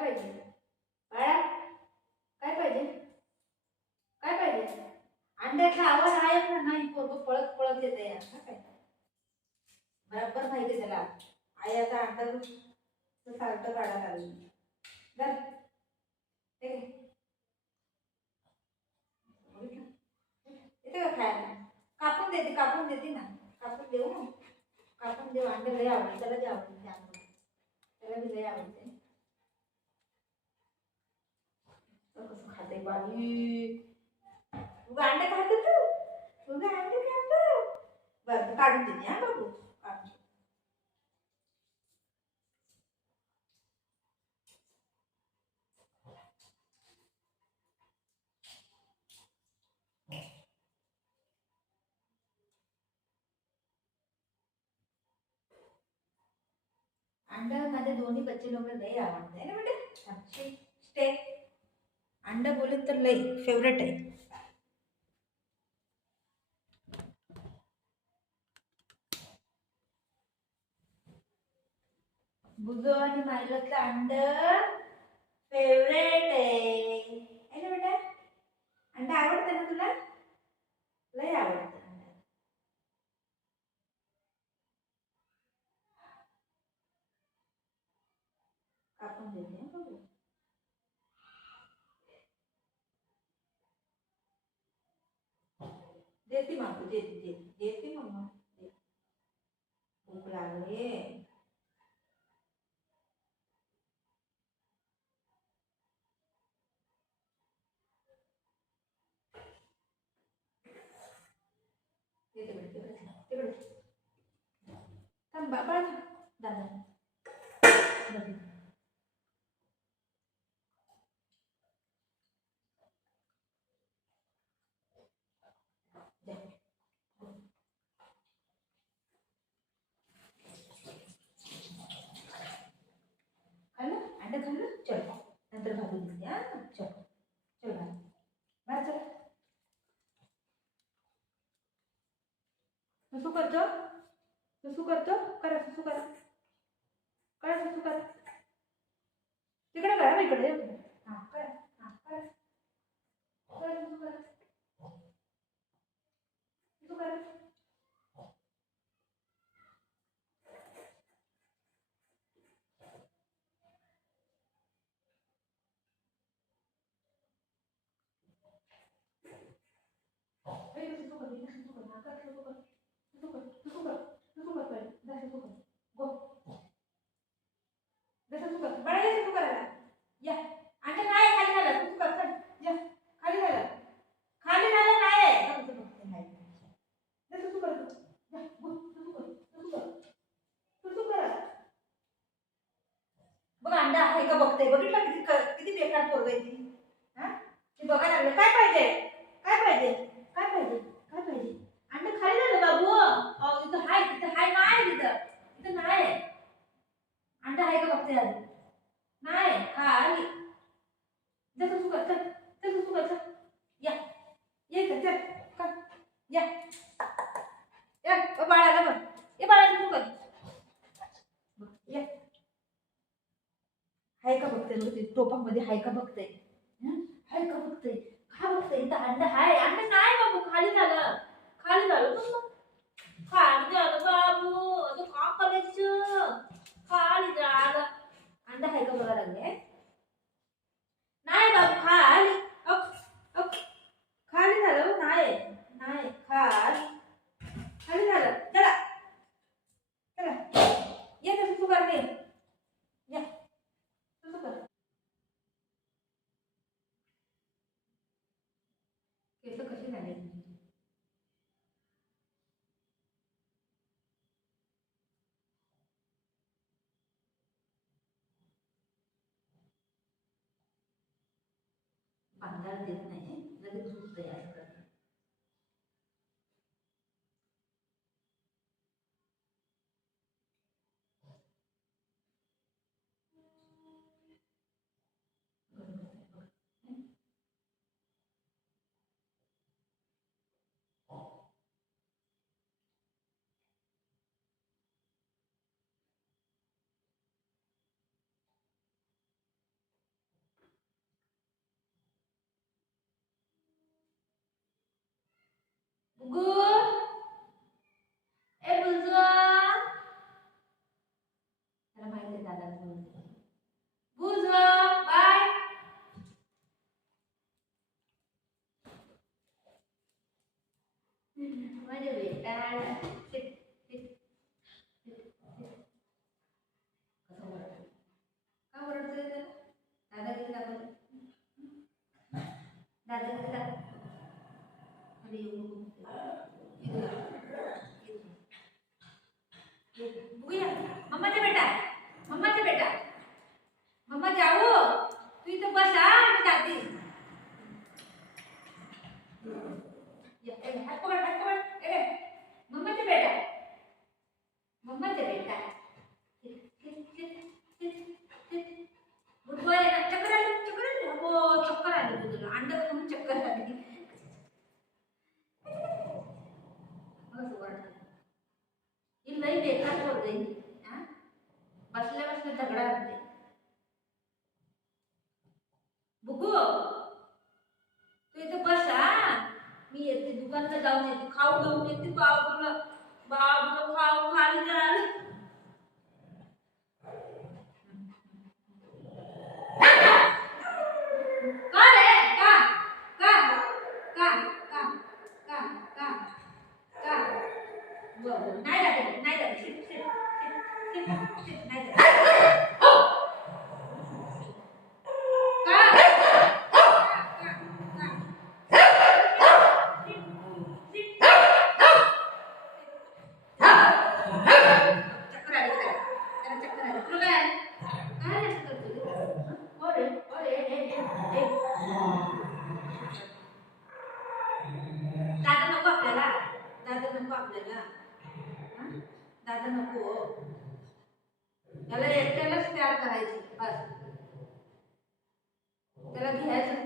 पाहिजे बाळा? काय पाहिजे? काय पाहिजे? अंड्याचा आवाज आहे का नाही? पोरग पळत पळत येते या काय बरोबर माहिती त्याला. आई आता अंडा सारखं काढायला लागली. धर. हे घे. येते का खायला? कापून देते ना. कापून देऊ ना. कापून देऊ. अंडे लय आवडते त्याला. जे आवडते त्याला बी लय आवडते. कसं खाते बाई. उगा अंडे खाते तू. उगा अंडे खाते. बरं काढून देते हा बाबू. काढून. अंडा माझे दोन्ही बच्चे लोक लय आवडते ना बेटे. स्टे अंडा बोले तर लय फेवरेट आहे. बुजो आणि मायरतलं अंड फेवरेट आहे ना बेटा. अंडा आवडतं ना तुला? लय आवडतं अंडा. कापून देते बघू. देते मागू. देते मम्मा. भूक लागली. तिकडे थांब बाबा. दादा खाल्लं अंडा खाल्लं. चल नंतर भाजून देते हा. चल चल बाय बाय. चल सुसू करतो. सुसू करतो. करा सुसू करा. करा सुसू करा. तिकडे करा इकडे. हा करा. हा करा. करा सुसू करा. सुसू करा. सुसू कर. सुसू कर. हा कर. सुसू कर. सुसू कर. सुसू कर. सुसू कर पहिले. जा सुसू कर. गो. जा सुसू कर. बाळा या सुसू करायला. या अंडा नाही खाली झालं. सुसू कर. चल या खाली झालं. खाली झालं नाही. जा सुसू कर. जा गो. सुसू कर. सुसू कर. सुसू करा. बघ अंडा आहे का बघते. बघितलं किती किती बेकार पोरग आहे ती. हा ती बघायला लागलं. काय पाहिजे? काय पाहिजे? काय पाहिजे? काय पाहिजे? अंडा खाली झालं बाबू. इथं हाय. तिथं हाय नाही. तिथं नाही. अंडा आहे का बघते आधी. नाही खाली. जा सुसू कर. चल चल सुसू कर. चल या ये चल चल कर. या या बाळाला बघ. ये बाळा सुसू कर. या हाय का बघते. टोपामध्ये हाय का बघते. हाय का बघते. का बघते. इथं अंडा हाय. अंडा नाही बाबू. खाली झालं. खाली झालं. खाली झालं बाबू. आता का करायचं. खाली झालं. अंडा हाय का बघा लागले. नाही बाबू खाली. खाली झालं. नाही नाही खाली. खाली झालं. चला चला ये तर सुसू करते. या सुसू कर. केस कशी झाले. बांधायला देत नाही. लगेच झोपते आजकाल. बुगू ए बुजू त्याला माहिती आहे दादा बुजू बाय माझ्या बेटा का ओरडतोय तर दादा किती दाखवतो दादा किती दाखवतो अरे येऊ बुया मम्माचा बेटा मम्मा जाओ तू इथं बस मी जाते हात पकड ए मम्माचा बेटा बुधवार चक्कर आली हो चक्कर आली तुझं अंड खाऊन चक्कर आली असं वाटतं ही लई बेकार पोर गई बसल्या दगडा आणते बुगू तू इथे बस मी येते दुकानात जाऊन येते खाऊ घेऊन येते बाबूला खाऊ खाली जाल का रे का का का का का का का नाही जाते नाही दादा नको त्याला एकट्यालाच प्यार करायचं बस त्याला घ्यायचं